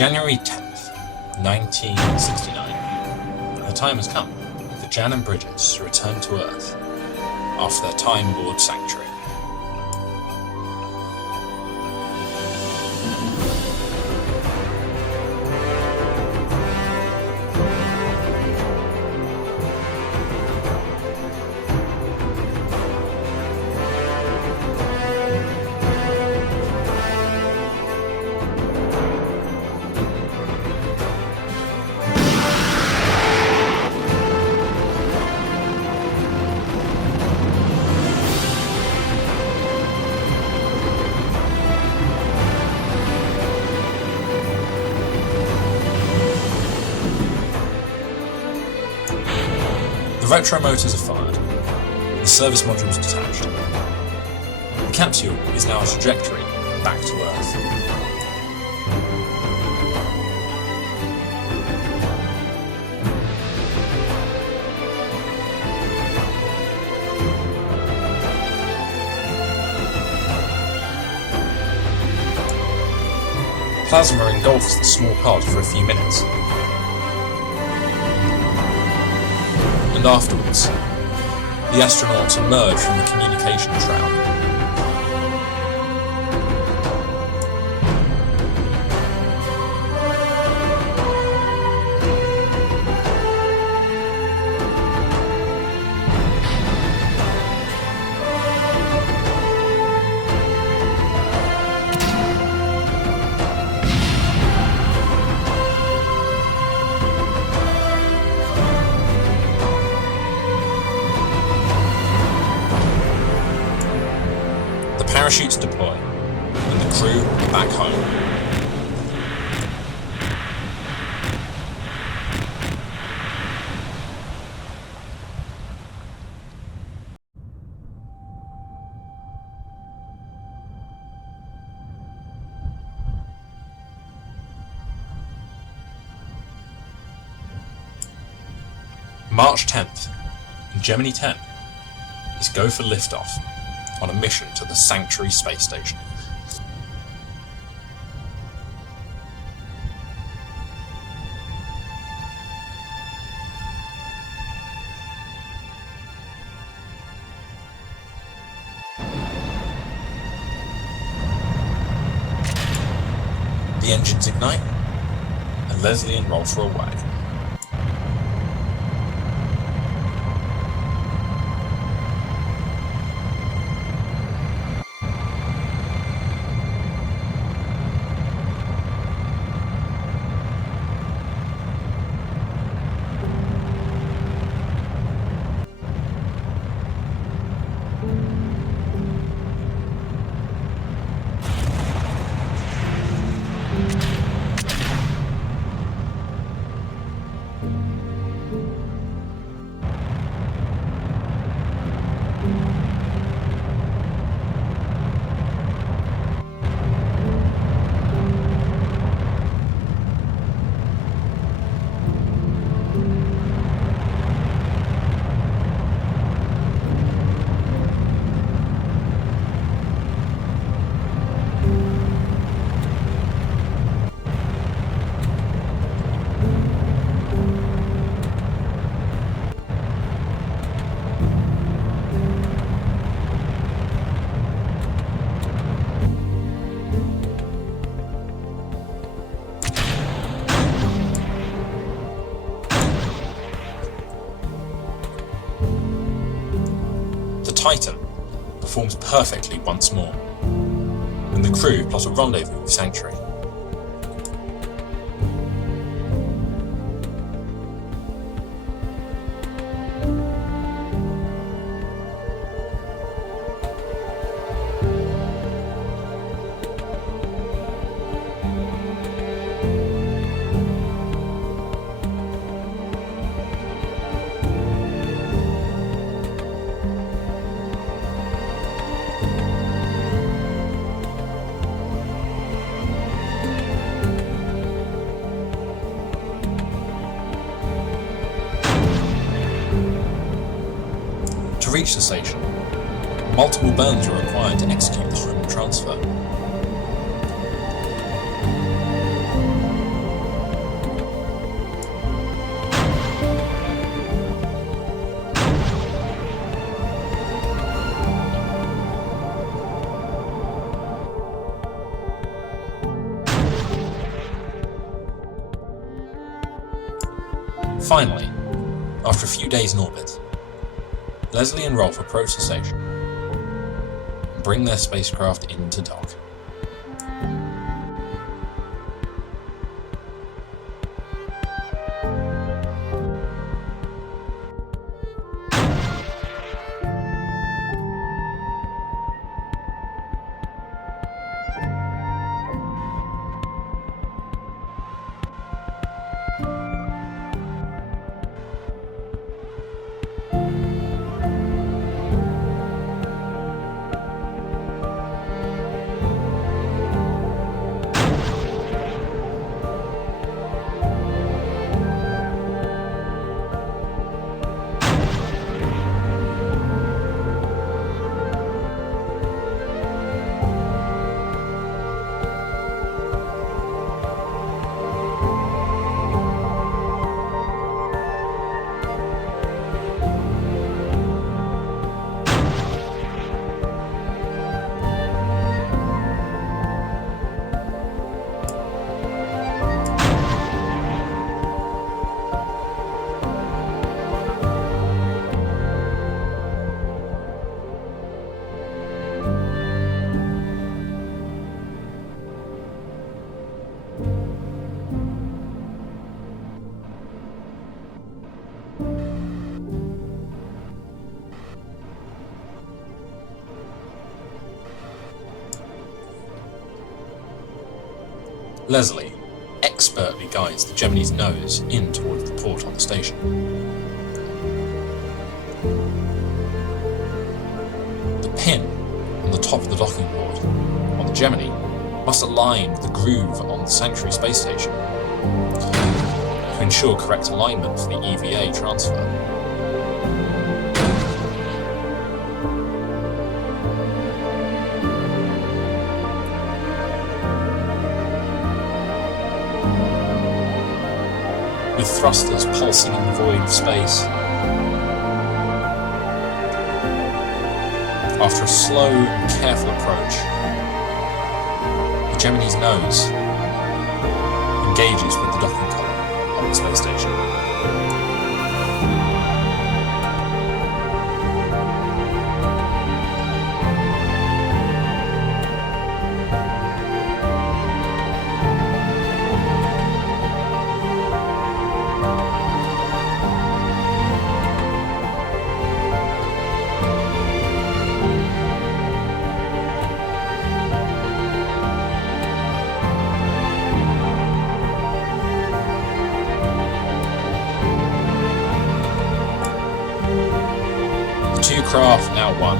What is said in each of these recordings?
January 10th, 1969. The time has come for Jan and Bridget to return to Earth after their time-bored sanctuary. The retro motors are fired, the service module is detached. The capsule is now on a trajectory back to Earth. Plasma engulfs the small pod for a few minutes. And afterwards, the astronauts emerge from the communication shroud. Parachutes deploy, and the crew back home. March 10th, and Gemini 10 is go for liftoff on a mission to the Sanctuary space station. The engines ignite, and Leslie and Rolf are away. Titan performs perfectly once more, and the crew plot a rendezvous with Sanctuary. To reach the station, multiple burns are required to execute the home transfer. Finally, after a few days in orbit, Leslie and Rolf approach the station and bring their spacecraft into dock. Leslie expertly guides the Gemini's nose in towards the port on the station. The pin on the top of the docking board on the Gemini must align with the groove on the Sanctuary space station to ensure correct alignment for the EVA transfer. With thrusters pulsing in the void of space. After a slow and careful approach, the Gemini's nose engages with the docking column on the space station. Two craft now one.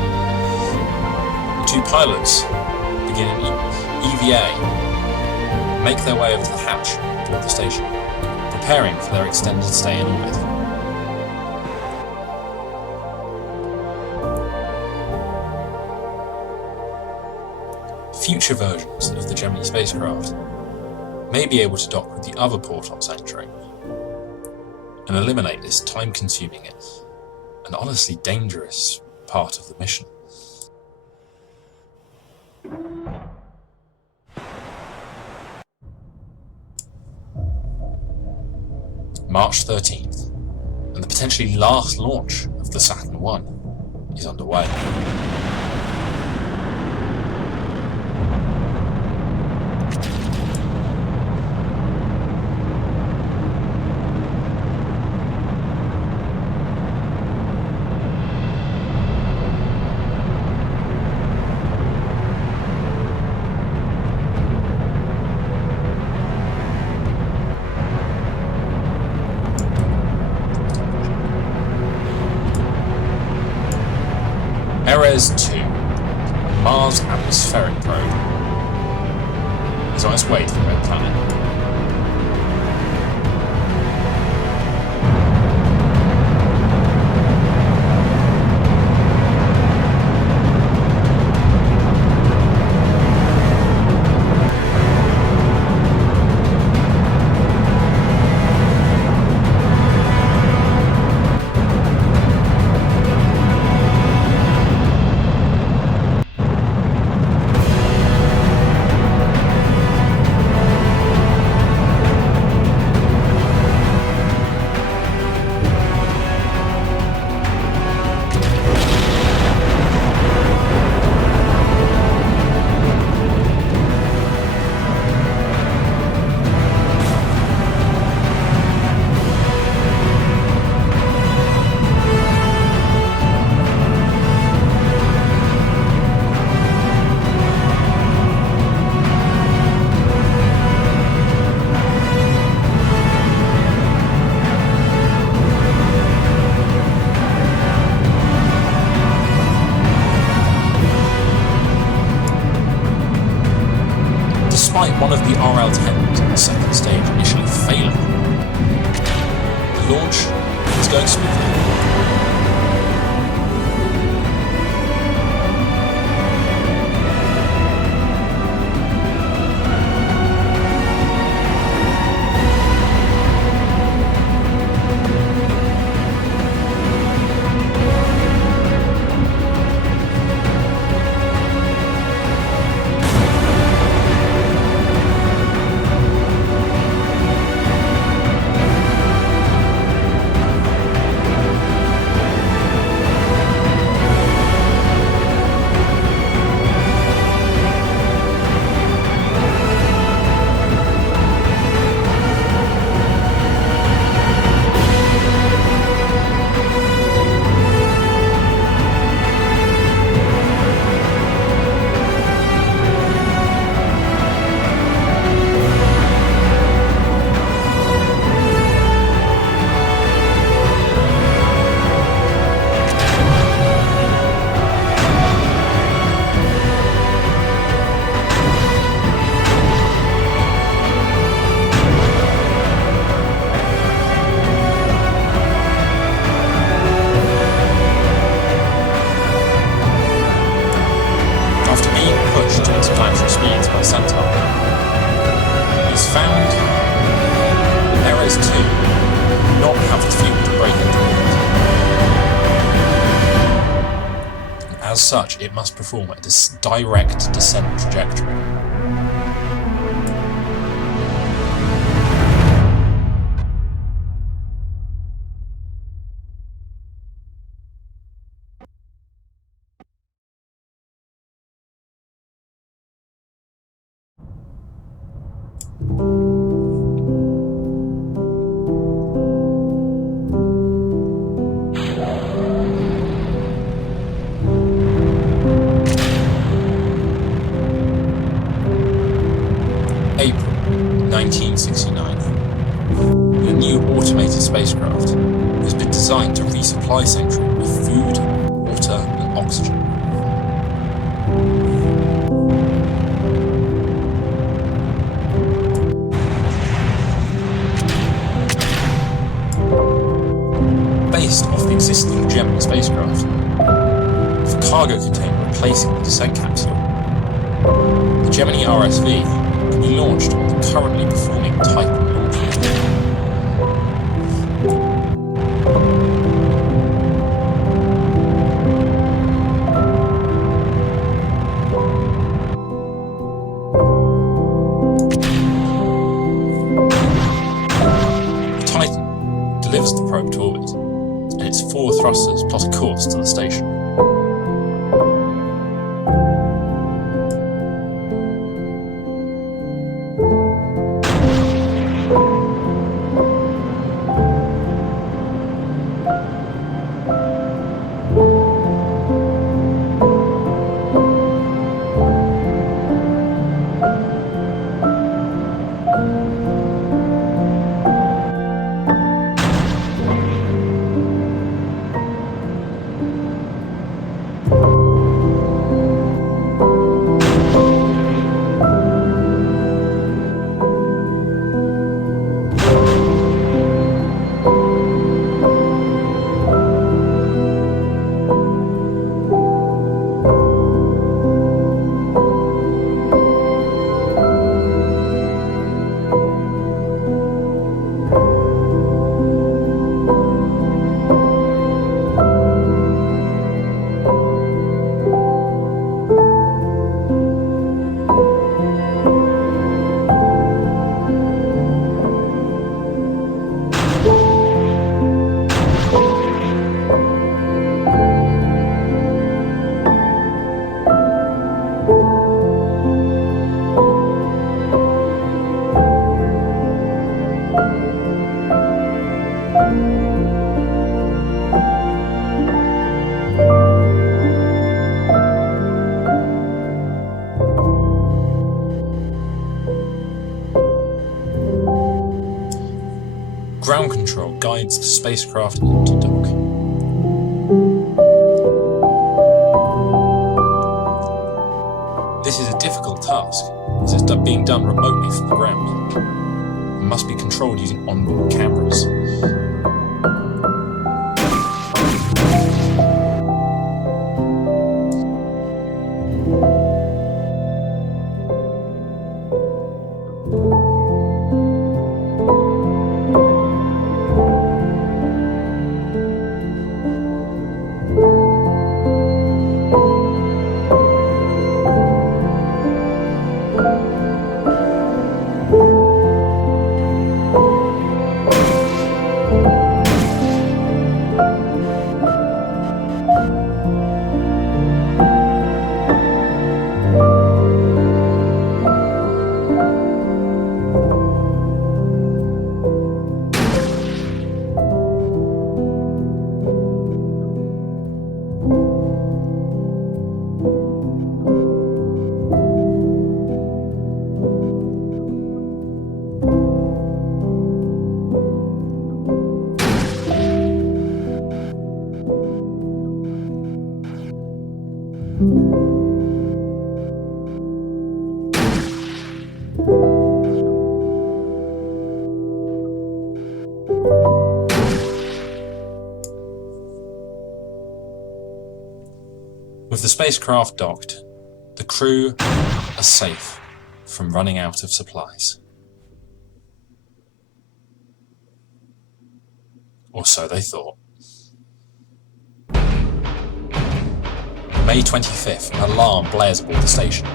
The two pilots begin an EVA, make their way over to the hatch toward the station, preparing for their extended stay in orbit. Future versions of the Gemini spacecraft may be able to dock with the other port on Sanctuary and eliminate this time-consuming and honestly dangerous part of the mission. March 13th, and the potentially last launch of the Saturn I is underway. RS-2, Mars atmospheric probe, is on its way to the Red Planet. one of the RL-10s on the second stage initially failing. The launch is going smoothly. As such, it must perform a direct descent trajectory. April 1969. The new automated spacecraft has been designed to resupply Sanctuary with food, water, and oxygen. Based off the existing Gemini spacecraft, with a cargo container replacing the descent capsule, the Gemini RSV can be launched on the currently performing Titan launch vehicle. The Titan delivers the probe to orbit, and its 4 thrusters plot a course to the station. Ground control guides the spacecraft into dock. This is a difficult task, as it's being done remotely from the ground, and must be controlled using onboard cameras. With the spacecraft docked, the crew are safe from running out of supplies. Or so they thought. May 25th, an alarm blares aboard the station.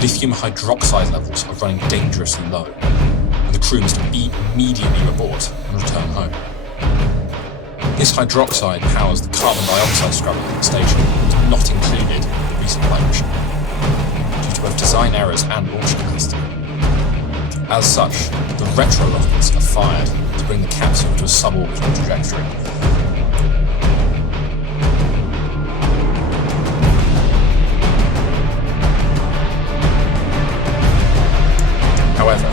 Lithium hydroxide levels are running dangerously low, and the crew must immediately report and return home. This hydroxide powers the carbon dioxide scrubber at the station, not included in the resupply mission, due to both design errors and launch capacity. As such, the retro rockets are fired to bring the capsule to a suborbital trajectory. However,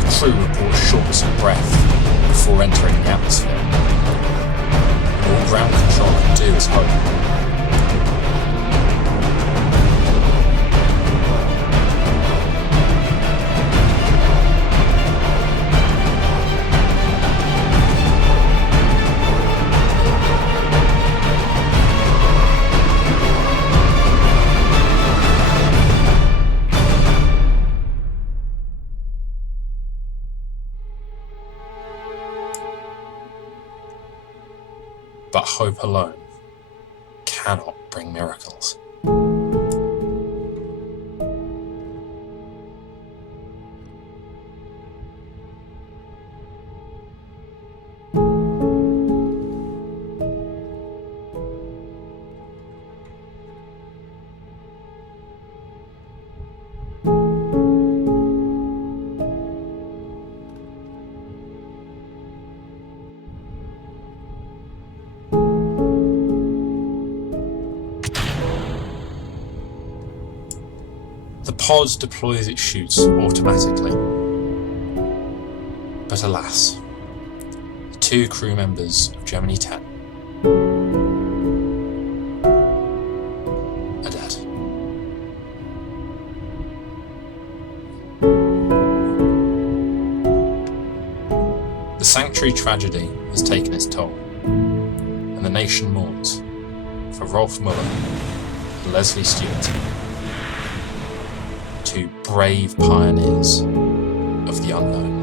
the crew reports shortness of breath before entering the atmosphere. All ground control can do is hope. But hope alone cannot bring miracles. The pod deploys its chutes automatically. But alas, the 2 crew members of Gemini 10 are dead. The Sanctuary tragedy has taken its toll, and the nation mourns for Rolf Muller and Leslie Stewart, 2 brave pioneers of the unknown.